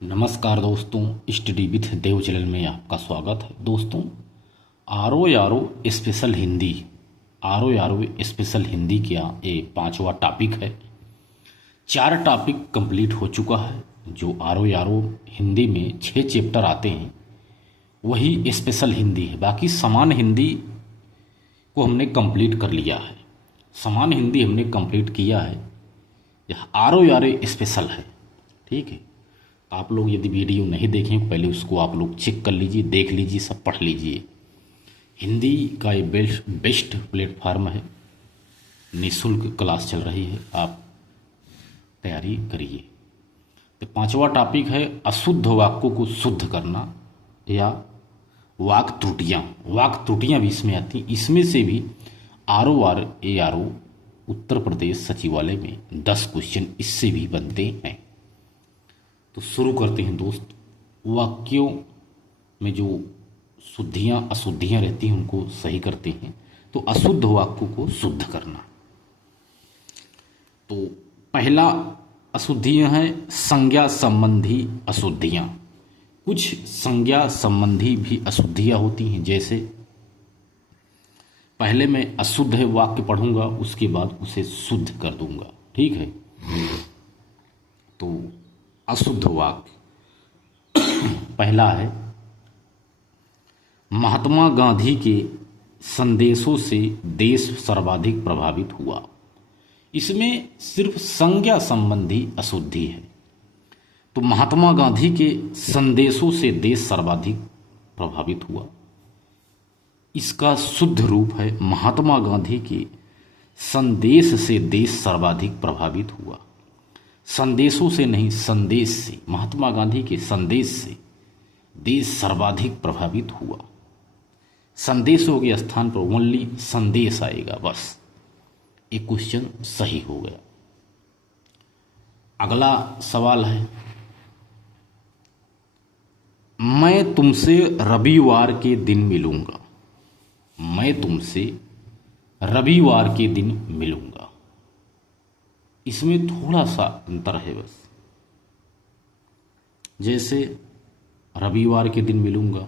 नमस्कार दोस्तों, study with Dev channel में आपका स्वागत है। दोस्तों, आरो यारो स्पेशल हिंदी, आरो यारो स्पेशल हिंदी का ये 5वां टॉपिक है। 4 टॉपिक कंप्लीट हो चुका है। जो आरो यारो हिंदी में 6 चैप्टर आते हैं वही स्पेशल हिंदी है। बाकी समान हिंदी को हमने कंप्लीट कर लिया है। समान हिंदी हमने कंप्लीट किया है। यह आरो यारो स्पेशल है। ठीक है, आप लोग यदि वीडियो नहीं देखें पहले उसको आप लोग चेक कर लीजिए, देख लीजिए, सब पढ़ लीजिए। हिंदी का ये बेस्ट प्लेटफार्म है। निःशुल्क क्लास चल रही है, आप तैयारी करिए। तो 5वां टॉपिक है अशुद्ध वाक्यों को शुद्ध करना या वाक त्रुटियाँ। वाक त्रुटियाँ भी इसमें आती हैं। इसमें से भी RORARO उत्तर प्रदेश सचिवालय में 10 क्वेश्चन इससे भी बनते हैं। तो शुरू करते हैं दोस्त। वाक्यों में जो शुद्धियाँ अशुद्धियाँ रहती हैं उनको सही करते हैं। तो अशुद्ध वाक्यों को शुद्ध करना। तो पहला अशुद्धियाँ हैं संज्ञा संबंधी अशुद्धियाँ। कुछ संज्ञा संबंधी भी अशुद्धियाँ होती हैं। जैसे पहले मैं अशुद्ध है वाक्य पढ़ूंगा, उसके बाद उसे शुद्ध कर दूंगा। ठीक है, तो अशुद्ध वाक्य पहला है महात्मा गांधी के संदेशों से देश सर्वाधिक प्रभावित हुआ। इसमें सिर्फ संज्ञा संबंधी अशुद्धि है। तो महात्मा गांधी के संदेशों से देश सर्वाधिक प्रभावित हुआ, इसका शुद्ध रूप है महात्मा गांधी के संदेश से देश सर्वाधिक प्रभावित हुआ। संदेशों से नहीं, संदेश से, महात्मा गांधी के संदेश से देश सर्वाधिक प्रभावित हुआ। संदेशों के स्थान पर ओनली संदेश आएगा, बस। एक क्वेश्चन सही हो गया। अगला सवाल है मैं तुमसे रविवार के दिन मिलूंगा। मैं तुमसे रविवार के दिन मिलूंगा। इसमें थोड़ा सा अंतर है बस। जैसे रविवार के दिन मिलूंगा,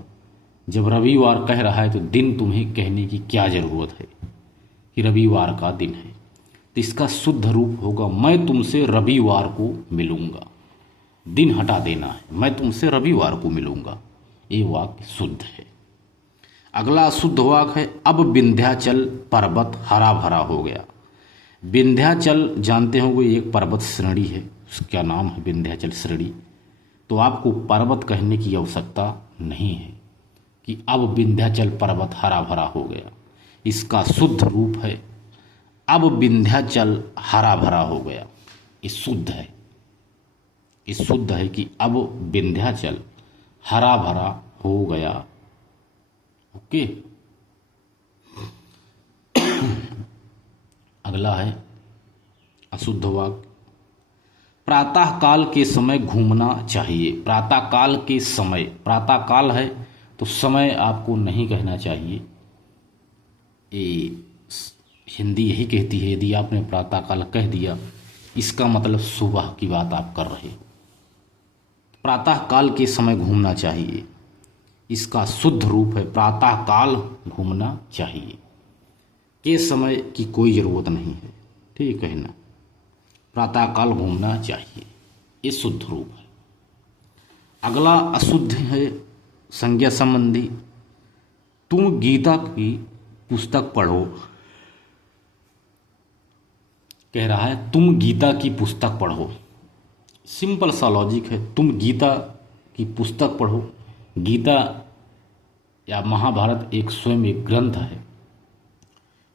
जब रविवार कह रहा है तो दिन तुम्हें कहने की क्या ज़रूरत है कि रविवार का दिन है। तो इसका शुद्ध रूप होगा मैं तुमसे रविवार को मिलूंगा। दिन हटा देना है, मैं तुमसे रविवार को मिलूंगा। ये वाक्य शुद्ध है। अगला शुद्ध वाक्य है अब विंध्याचल पर्वत हरा भरा हो गया। विंध्याचल जानते होंगे एक पर्वत श्रेणी है, उसका नाम है विंध्याचल श्रेणी। तो आपको पर्वत कहने की आवश्यकता नहीं है कि अब विंध्याचल पर्वत हरा भरा हो गया। इसका शुद्ध रूप है अब विंध्याचल हरा भरा हो गया। ये शुद्ध है। ये शुद्ध है कि अब विंध्याचल हरा भरा हो गया। ओके। अगला है अशुद्ध वाक्य प्रातः काल के समय घूमना चाहिए। प्रातः काल के समय, प्रातः काल है तो समय आपको नहीं कहना चाहिए। ये हिंदी यही कहती है। यदि आपने प्रातः काल कह दिया इसका मतलब सुबह की बात आप कर रहे। प्रातः काल के समय घूमना चाहिए, इसका शुद्ध रूप है प्रातः काल घूमना चाहिए। के समय की कोई ज़रूरत नहीं है। ठीक है ना, प्रातःकाल घूमना चाहिए, ये शुद्ध रूप है। अगला अशुद्ध है संज्ञा संबंधी। तुम गीता की पुस्तक पढ़ो। कह रहा है तुम गीता की पुस्तक पढ़ो। सिंपल सा लॉजिक है, तुम गीता की पुस्तक पढ़ो। गीता या महाभारत एक स्वयं एक ग्रंथ है।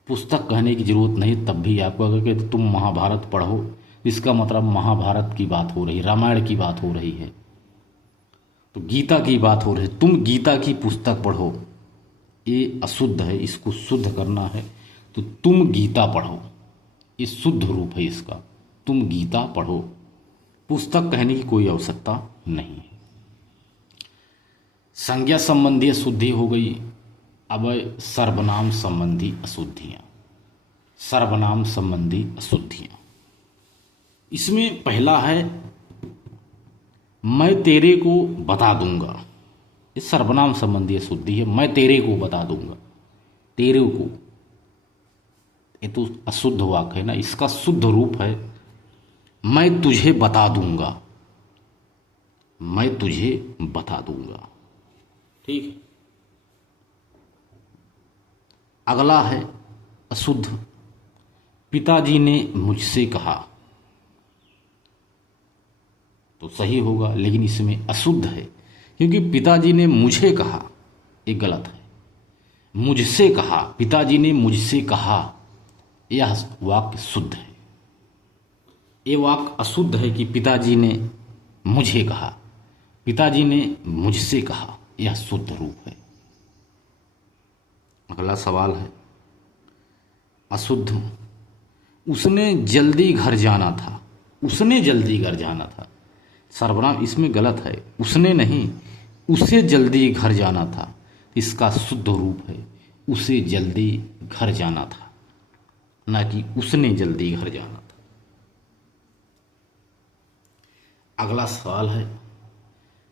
पुस्तक कहने की जरूरत नहीं, तब भी आपको अगर कहते तुम महाभारत पढ़ो, इसका मतलब महाभारत की बात हो रही, रामायण की बात हो रही है। तो गीता की बात हो रही है, तुम गीता की पुस्तक पढ़ो। ये अशुद्ध है, इसको शुद्ध करना है। तो तुम गीता पढ़ो, ये शुद्ध रूप है इसका। तुम गीता पढ़ो, पुस्तक कहने की कोई आवश्यकता नहीं है। संज्ञा संबंधी अशुद्धि हो गई। अब सर्वनाम संबंधी अशुद्धियाँ। सर्वनाम संबंधी अशुद्धियाँ, इसमें पहला है मैं तेरे को बता दूंगा, ये सर्वनाम संबंधी शुद्धि है। मैं तेरे को बता दूंगा, तेरे को, ये तो अशुद्ध वाक्य है ना। इसका शुद्ध रूप है मैं तुझे बता दूंगा, मैं तुझे बता दूंगा। ठीक है। अगला है अशुद्ध, पिताजी ने मुझसे कहा, तो सही होगा, लेकिन इसमें अशुद्ध है क्योंकि पिताजी ने मुझे कहा, ये गलत है। मुझसे कहा, पिताजी ने मुझसे कहा, यह वाक्य शुद्ध है। ये वाक्य अशुद्ध है कि पिताजी ने मुझे कहा, पिताजी ने मुझसे कहा, यह शुद्ध रूप है। अगला सवाल है अशुद्ध, उसने जल्दी घर जाना था, उसने जल्दी घर जाना था। सर्वनाम इसमें गलत है, उसने नहीं, उसे जल्दी घर जाना था। इसका शुद्ध रूप है उसे जल्दी घर जाना था, ना कि उसने जल्दी घर जाना था। अगला सवाल है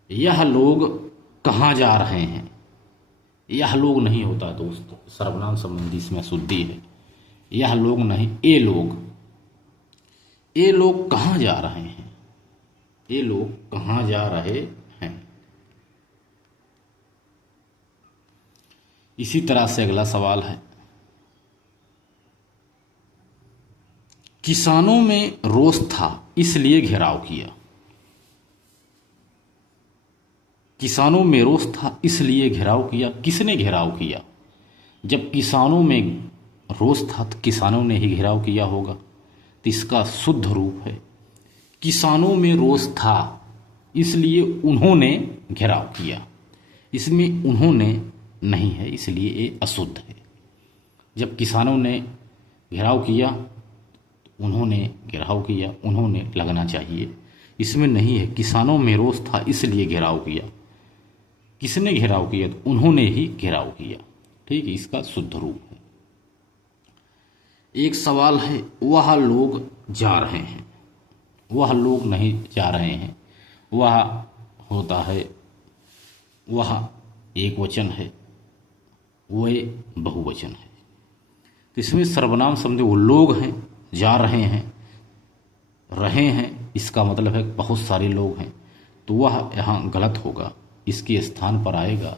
यह लोग कहाँ जा रहे हैं। यह लोग नहीं होता दोस्तों, सर्वनाम संबंधी इसमें अशुद्धि है। यह लोग नहीं, ये लोग। ये लोग कहाँ जा रहे हैं, ये लोग कहाँ जा रहे हैं। इसी तरह से अगला सवाल है किसानों में रोष था इसलिए घेराव किया। किसानों में रोष था इसलिए घेराव किया, किसने घेराव किया। जब किसानों में रोष था तो किसानों ने ही घेराव किया होगा, तो इसका शुद्ध रूप है किसानों में रोष था इसलिए उन्होंने घेराव किया। इसमें उन्होंने नहीं है, इसलिए ये अशुद्ध है। जब किसानों ने घेराव किया तो उन्होंने घेराव किया, उन्होंने लगना चाहिए। इसमें नहीं है किसानों में रोष था इसलिए घेराव किया, किसने घेराव किया तो उन्होंने ही घेराव किया। ठीक है, इसका शुद्ध रूप है। एक सवाल है वह लोग जा रहे हैं। वह लोग नहीं जा रहे हैं, वह होता है, वह एक वचन है, वे बहुवचन है। तो इसमें सर्वनाम समझे वो लोग हैं, जा रहे हैं, इसका मतलब है बहुत सारे लोग हैं, तो वह यहाँ गलत होगा। इसके स्थान पर आएगा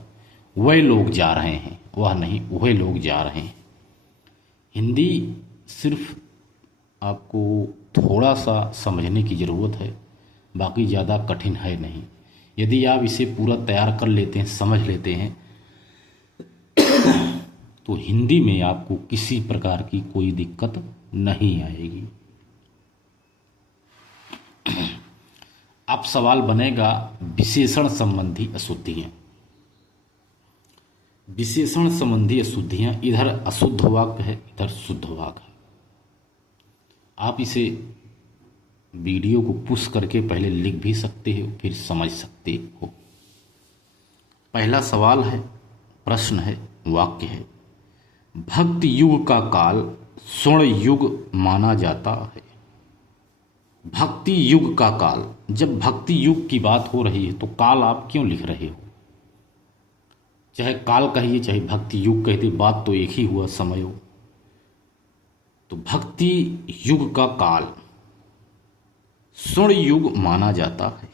वह लोग जा रहे हैं, वह नहीं, वह लोग जा रहे हैं। हिंदी सिर्फ आपको थोड़ा सा समझने की ज़रूरत है, बाकी ज़्यादा कठिन है नहीं। यदि आप इसे पूरा तैयार कर लेते हैं, समझ लेते हैं, तो हिंदी में आपको किसी प्रकार की कोई दिक्कत नहीं आएगी। अब सवाल बनेगा विशेषण संबंधी अशुद्धियाँ। विशेषण संबंधी अशुद्धियाँ, इधर अशुद्ध वाक्य है, इधर शुद्ध वाक्य है। आप इसे वीडियो को पुश करके पहले लिख भी सकते हो, फिर समझ सकते हो। पहला सवाल है, प्रश्न है, वाक्य है, भक्ति युग का काल स्वर्ण युग माना जाता है। भक्ति युग का काल, जब भक्ति युग की बात हो रही है तो काल आप क्यों लिख रहे हो। चाहे काल कहिए चाहे भक्ति युग कहते, बात तो एक ही हुआ, समय हो। तो भक्ति युग का काल स्वर्ण युग माना जाता है,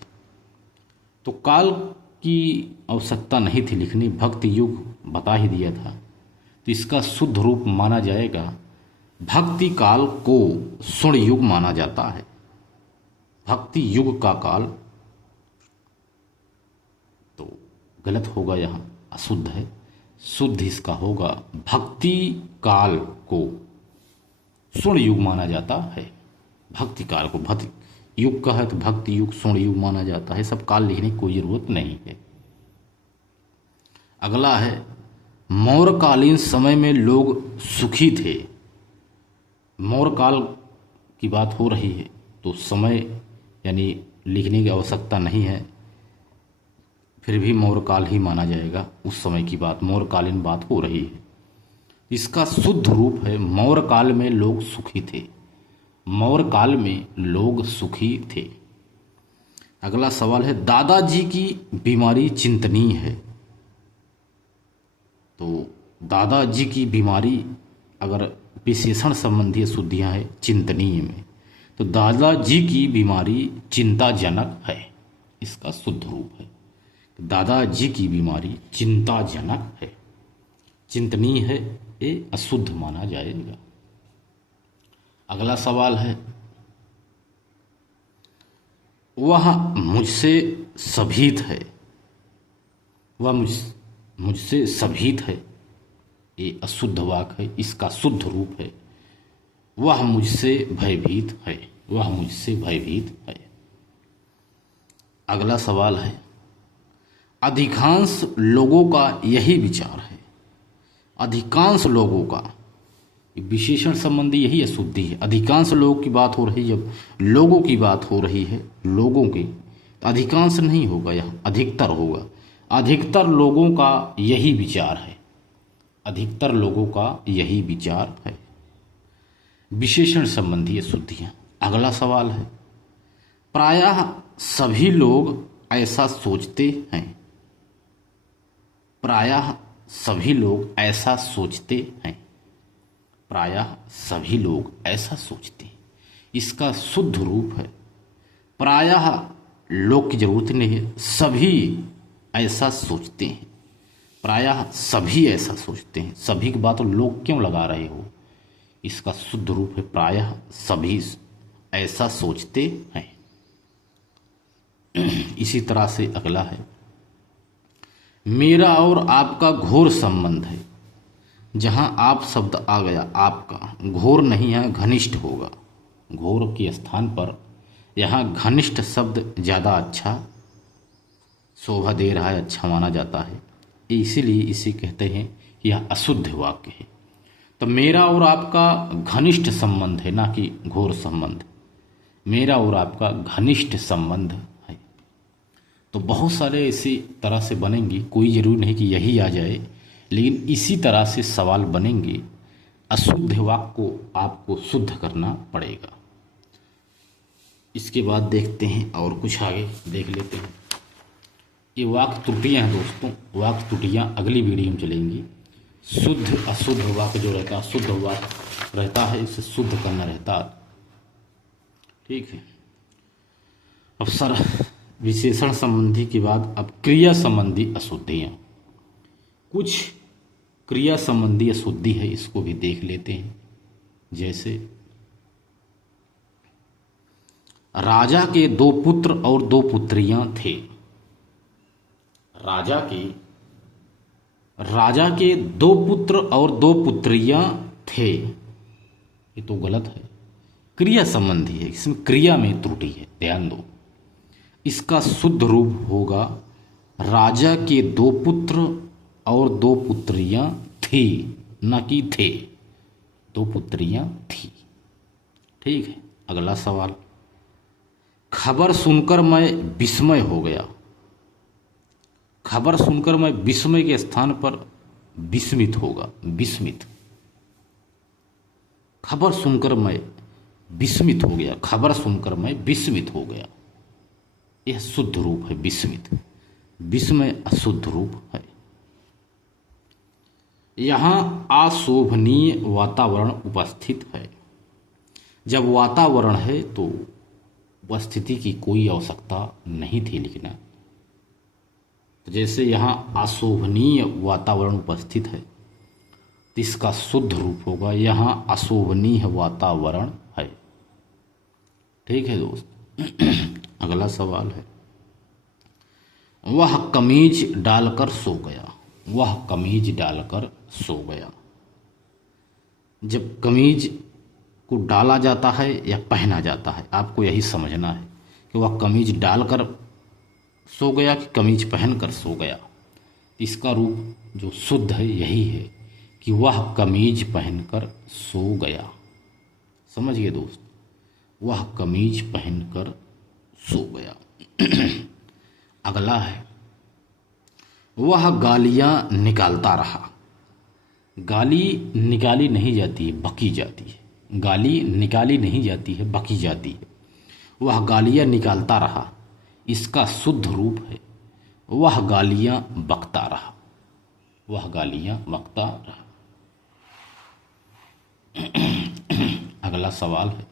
तो काल की आवश्यकता नहीं थी लिखनी, भक्ति युग बता ही दिया था। तो इसका शुद्ध रूप माना जाएगा भक्ति काल को स्वर्ण युग माना जाता है। भक्ति युग का काल तो गलत होगा, यहाँ अशुद्ध है। शुद्ध इसका होगा भक्ति काल को स्वर्ण युग माना जाता है। भक्ति काल को, भक्ति युग का है तो भक्ति युग स्वर्ण युग माना जाता है। सब काल लिखने की कोई जरूरत नहीं है। अगला है, मौर्यकालीन समय में लोग सुखी थे। मौर्यकाल की बात हो रही है तो समय यानी लिखने की आवश्यकता नहीं है, फिर भी मौर्यकाल ही माना जाएगा। उस समय की बात, मौर्यकालीन बात हो रही है। इसका शुद्ध रूप है मौर्यकाल में लोग सुखी थे। मौर्यकाल में लोग सुखी थे। अगला सवाल है दादाजी की बीमारी चिंतनीय है। तो दादाजी की बीमारी अगर विशेषण संबंधी अशुद्धियां है चिंतनीय में, तो दादाजी की बीमारी चिंताजनक है, इसका शुद्ध रूप है। दादाजी की बीमारी चिंताजनक है, चिंतनीय है ये अशुद्ध माना जाएगा। अगला सवाल है वह मुझसे सभीत है। वह मुझसे सभीत है ये अशुद्ध वाक्य है, इसका शुद्ध रूप है वह मुझसे भयभीत है। वह मुझसे भयभीत है। अगला सवाल है अधिकांश लोगों का यही विचार है। अधिकांश लोगों का विशेषण संबंधी यही अशुद्धि है। अधिकांश लोगों की बात हो रही है, जब लोगों की बात हो रही है लोगों की, तो अधिकांश नहीं होगा, यह अधिकतर होगा। अधिकतर लोगों का यही विचार है। अधिकतर लोगों का यही विचार है। विशेषण संबंधी अशुद्धियां। अगला सवाल है प्रायः सभी लोग ऐसा सोचते हैं। प्रायः सभी लोग ऐसा सोचते हैं। प्रायः सभी लोग ऐसा सोचते हैं, इसका शुद्ध रूप है प्रायः लोग की जरूरत नहीं है, सभी ऐसा सोचते हैं। प्रायः सभी ऐसा सोचते हैं, सभी की बात लोग क्यों लगा रहे हो, इसका शुद्ध रूप है प्रायः सभी ऐसा सोचते हैं। इसी तरह से अगला है मेरा और आपका घोर संबंध है। जहां आप शब्द आ गया, आपका घोर नहीं है घनिष्ठ होगा। घोर के स्थान पर यहाँ घनिष्ठ शब्द ज़्यादा अच्छा शोभा दे रहा है, अच्छा माना जाता है, इसीलिए इसे कहते हैं कि यह अशुद्ध वाक्य है। तो मेरा और आपका घनिष्ठ संबंध है, ना कि घोर संबंध। मेरा और आपका घनिष्ठ संबंध है। तो बहुत सारे इसी तरह से बनेंगे, कोई जरूरी नहीं कि यही आ जाए, लेकिन इसी तरह से सवाल बनेंगे। अशुद्ध वाक्य को आपको शुद्ध करना पड़ेगा। इसके बाद देखते हैं और कुछ आगे देख लेते हैं। ये वाक्य त्रुटियां हैं दोस्तों, वाक्य त्रुटियां अगली वीडियो में चलेंगी। शुद्ध अशुद्ध वाक्य जो रहता है, शुद्ध वाक्य रहता है, इसे शुद्ध करना रहता है। ठीक है। अब सर विशेषण संबंधी के बाद अब क्रिया संबंधी अशुद्धियां। कुछ क्रिया संबंधी अशुद्धि है, इसको भी देख लेते हैं। जैसे राजा के 2 पुत्र और 2 पुत्रियां थे। राजा के 2 पुत्र और 2 पुत्रियां थे, ये तो गलत है। क्रिया संबंधी है, इसमें क्रिया में त्रुटि है, ध्यान दो। इसका शुद्ध रूप होगा राजा के 2 पुत्र और 2 पुत्रियां थी, न कि थे। 2 पुत्रियां थी। ठीक है। अगला सवाल खबर सुनकर मैं विस्मय हो गया। खबर सुनकर मैं विस्मय के स्थान पर विस्मित होगा, विस्मित। खबर सुनकर मैं विस्मित हो गया, खबर सुनकर मैं विस्मित हो गया, यह शुद्ध रूप है विस्मित। विस्मय अशुद्ध रूप है। यहां अशोभनीय वातावरण उपस्थित है। जब वातावरण है तो उपस्थिति की कोई आवश्यकता नहीं थी लिखना। तो जैसे यहां अशोभनीय वातावरण उपस्थित है, तो इसका शुद्ध रूप होगा यहां अशोभनीय वातावरण है। ठीक है दोस्त। अगला सवाल है वह कमीज डालकर सो गया। वह कमीज डालकर सो गया। जब कमीज को डाला जाता है या पहना जाता है, आपको यही समझना है कि वह कमीज डालकर सो गया कि कमीज पहनकर सो गया। इसका रूप जो शुद्ध है यही है कि वह कमीज पहनकर सो गया। समझ गए दोस्त, वह कमीज पहनकर सो गया। अगला है वह गालियां निकालता रहा। गाली निकाली नहीं जाती है, बकी जाती है। गाली निकाली नहीं जाती है, बकी जाती है। वह गालियां निकालता रहा, इसका शुद्ध रूप है वह गालियां बकता रहा। वह गालियां बकता रहा। अगला सवाल है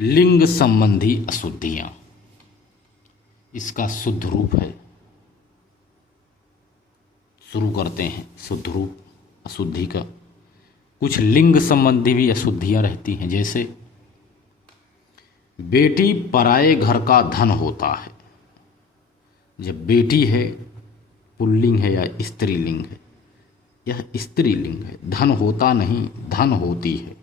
लिंग संबंधी अशुद्धियां। इसका शुद्ध रूप है, शुरू करते हैं शुद्ध रूप अशुद्धि का। कुछ लिंग संबंधी भी अशुद्धियां रहती हैं, जैसे बेटी पराये घर का धन होता है। जब बेटी है पुल्लिंग है या स्त्रीलिंग है, यह स्त्रीलिंग है। धन होता नहीं, धन होती है।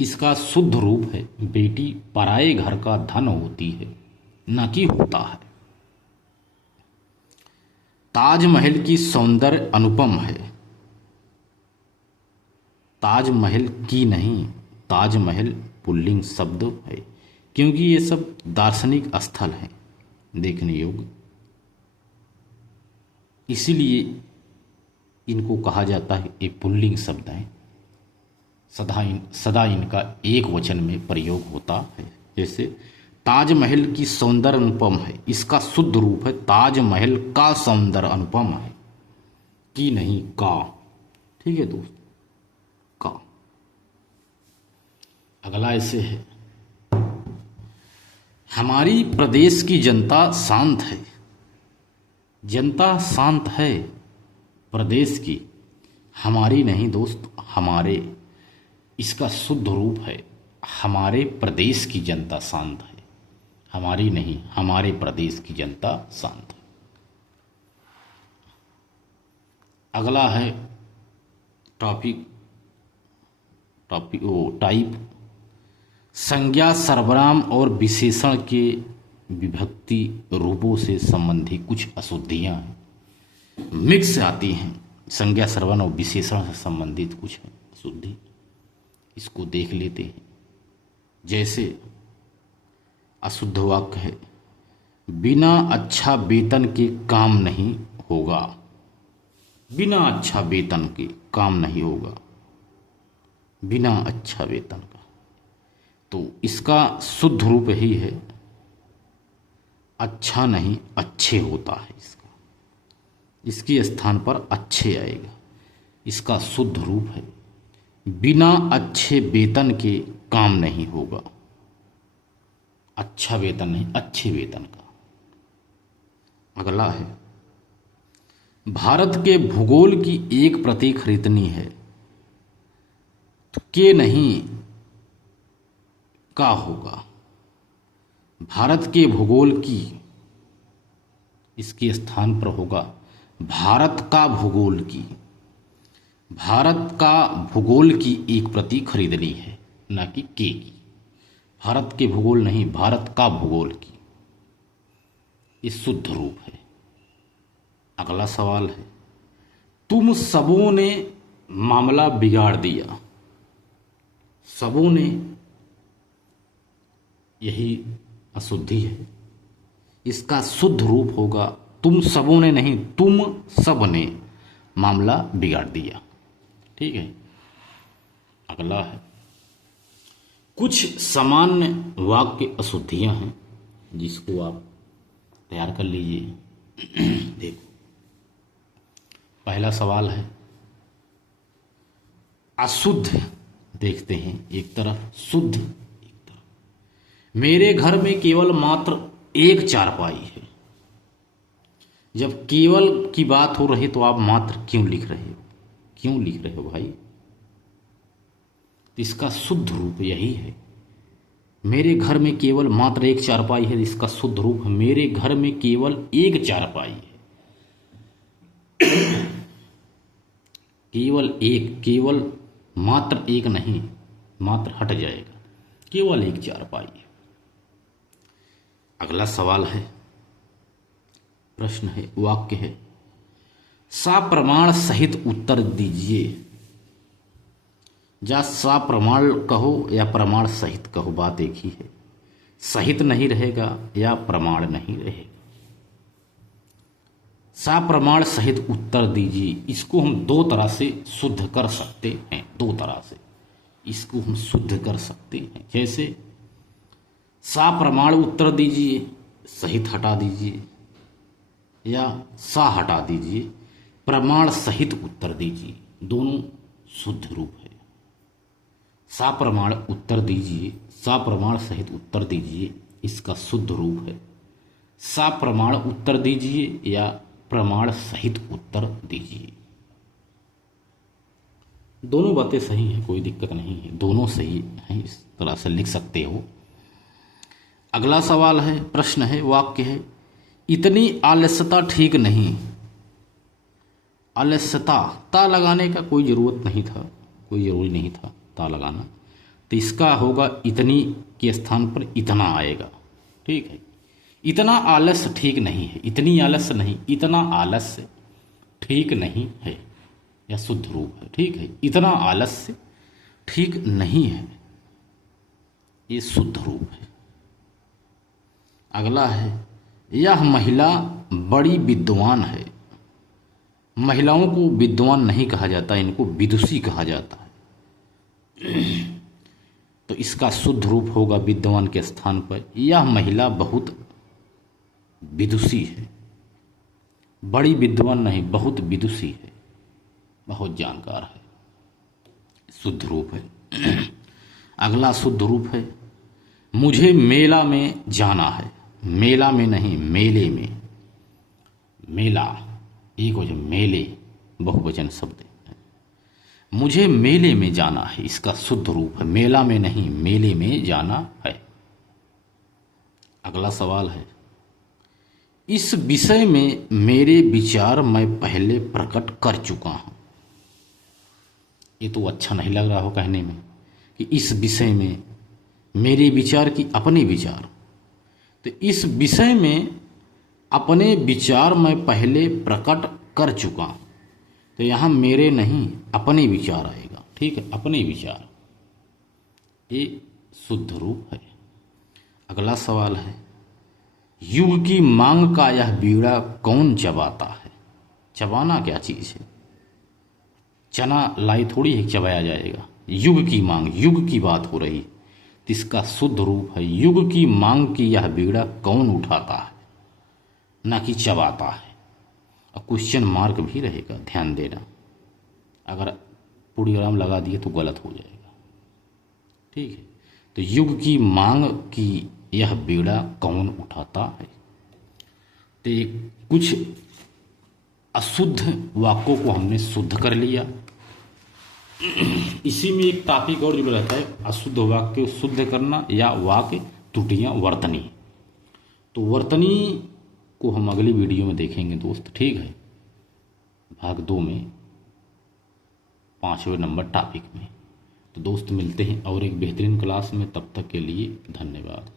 इसका शुद्ध रूप है बेटी पराये घर का धन होती है, न कि होता है। ताजमहल की सौंदर्य अनुपम है। ताजमहल की नहीं, ताजमहल पुल्लिंग शब्द है, क्योंकि ये सब दार्शनिक स्थल हैं देखने योग्य, इसीलिए इनको कहा जाता है ये पुल्लिंग शब्द हैं। सदा इनका एक वचन में प्रयोग होता है। जैसे ताजमहल की सौंदर्य अनुपम है, इसका शुद्ध रूप है ताजमहल का सौंदर्य अनुपम है, की नहीं का। ठीक है दोस्त, का। अगला ऐसे है हमारी प्रदेश की जनता शांत है। जनता शांत है प्रदेश की, हमारी नहीं दोस्त, हमारे। इसका शुद्ध रूप है हमारे प्रदेश की जनता शांत है, हमारी नहीं, हमारे प्रदेश की जनता शांत है। अगला है टाइप संज्ञा सर्वनाम और विशेषण के विभक्ति रूपों से संबंधी कुछ अशुद्धियां हैं, मिक्स आती हैं। संज्ञा सर्वनाम और विशेषण से संबंधित कुछ है अशुद्धि, इसको देख लेते हैं। जैसे अशुद्ध वाक्य है बिना अच्छा वेतन के काम नहीं होगा। बिना अच्छा वेतन के काम नहीं होगा, बिना अच्छा वेतन का। तो इसका शुद्ध रूप ही है अच्छा नहीं अच्छे होता है। इसके स्थान पर अच्छे आएगा। इसका शुद्ध रूप है बिना अच्छे वेतन के काम नहीं होगा। अच्छा वेतन नहीं, अच्छे वेतन का। अगला है भारत के भूगोल की एक प्रति खरीदनी है, तो के नहीं का होगा। भारत के भूगोल की, इसके स्थान पर होगा भारत का भूगोल की। भारत का भूगोल की एक प्रति खरीदनी है, ना कि के की। भारत के भूगोल नहीं, भारत का भूगोल की। ये शुद्ध रूप है। अगला सवाल है तुम सबों ने मामला बिगाड़ दिया। सबों ने, यही अशुद्धि है। इसका शुद्ध रूप होगा तुम सबों ने नहीं, तुम सब ने मामला बिगाड़ दिया। ठीक है। अगला है कुछ सामान्य वाक्य अशुद्धियां हैं, जिसको आप तैयार कर लीजिए। देखो पहला सवाल है अशुद्ध। देखते हैं, एक तरफ शुद्ध, एक तरफ। मेरे घर में केवल मात्र एक चारपाई है। जब केवल की बात हो रही तो आप मात्र क्यों लिख रहे हो? क्यों लिख रहे हो भाई? इसका शुद्ध रूप यही है मेरे घर में केवल मात्र एक चारपाई है। इसका शुद्ध रूप मेरे घर में केवल एक चारपाई है। केवल एक, केवल मात्र एक नहीं, मात्र हट जाएगा, केवल एक चारपाई है। अगला सवाल है, प्रश्न है, वाक्य है सप्रमाण सहित उत्तर दीजिए। या सप्रमाण कहो या प्रमाण सहित कहो, बात एक ही है। सहित नहीं रहेगा या प्रमाण नहीं रहेगा। सप्रमाण सहित उत्तर दीजिए, इसको हम दो तरह से शुद्ध कर सकते हैं। दो तरह से इसको हम शुद्ध कर सकते हैं। जैसे सा प्रमाण उत्तर दीजिए, सहित हटा दीजिए, या सा हटा दीजिए, प्रमाण सहित उत्तर दीजिए। दोनों शुद्ध रूप है। सा प्रमाण उत्तर दीजिए, सा प्रमाण सहित उत्तर दीजिए, इसका शुद्ध रूप है सा प्रमाण उत्तर दीजिए या प्रमाण सहित उत्तर दीजिए। दोनों बातें सही हैं, कोई दिक्कत नहीं है, दोनों सही हैं, इस तरह से लिख सकते हो। अगला सवाल है, प्रश्न है, वाक्य है, इतनी आलस्यता ठीक नहीं। आलस्यता, ता लगाने का कोई ज़रूरत नहीं था, कोई ज़रूरी नहीं था ता लगाना, तो इसका होगा इतनी के स्थान पर इतना आएगा। ठीक है, इतना आलस्य ठीक नहीं है, इतनी आलस्य नहीं, इतना आलस्य ठीक नहीं है, यह शुद्ध रूप है। ठीक है, इतना आलस्य ठीक नहीं है, ये शुद्ध रूप है। अगला है, यह महिला बड़ी विद्वान है। महिलाओं को विद्वान नहीं कहा जाता, इनको विदुषी कहा जाता है। तो इसका शुद्ध रूप होगा विद्वान के स्थान पर, यह महिला बहुत विदुषी है। बड़ी विद्वान नहीं, बहुत विदुषी है, बहुत जानकार है, शुद्ध रूप है। अगला शुद्ध रूप है, मुझे मेला में जाना है। मेला में नहीं, मेले में। मेला एक वचन, मेले बहुवचन शब्द है। मुझे मेले में जाना है, इसका शुद्ध रूप है मेला में नहीं, मेले में जाना है। अगला सवाल है, इस विषय में मेरे विचार मैं पहले प्रकट कर चुका हूं। ये तो अच्छा नहीं लग रहा हो कहने में कि इस विषय में मेरे विचार की अपने विचार, तो इस विषय में अपने विचार मैं पहले प्रकट कर चुका हूं, तो यहाँ मेरे नहीं अपने विचार आएगा। ठीक है, अपने विचार, ये शुद्ध रूप है। अगला सवाल है, युग की मांग का यह बीड़ा कौन चबाता है। चबाना क्या चीज़ है, चना लाई थोड़ी है चबाया जाएगा। युग की मांग, युग की बात हो रही, तो इसका शुद्ध रूप है, युग की मांग की यह बीड़ा कौन उठाता है, ना कि चबाता है। और क्वेश्चन मार्क भी रहेगा, ध्यान देना, अगर पूरी विराम लगा दिए तो गलत हो जाएगा। ठीक है, तो युग की मांग की यह बीड़ा कौन उठाता है। तो कुछ अशुद्ध वाक्यों को हमने शुद्ध कर लिया। इसी में एक टॉपिक और जुड़ा रहता है, अशुद्ध वाक्य शुद्ध करना या वाक्य त्रुटियां वर्तनी। तो वर्तनी को हम अगली वीडियो में देखेंगे दोस्त। ठीक है, भाग 2 में 5वें नंबर टॉपिक में। तो दोस्त मिलते हैं और एक बेहतरीन क्लास में, तब तक के लिए धन्यवाद।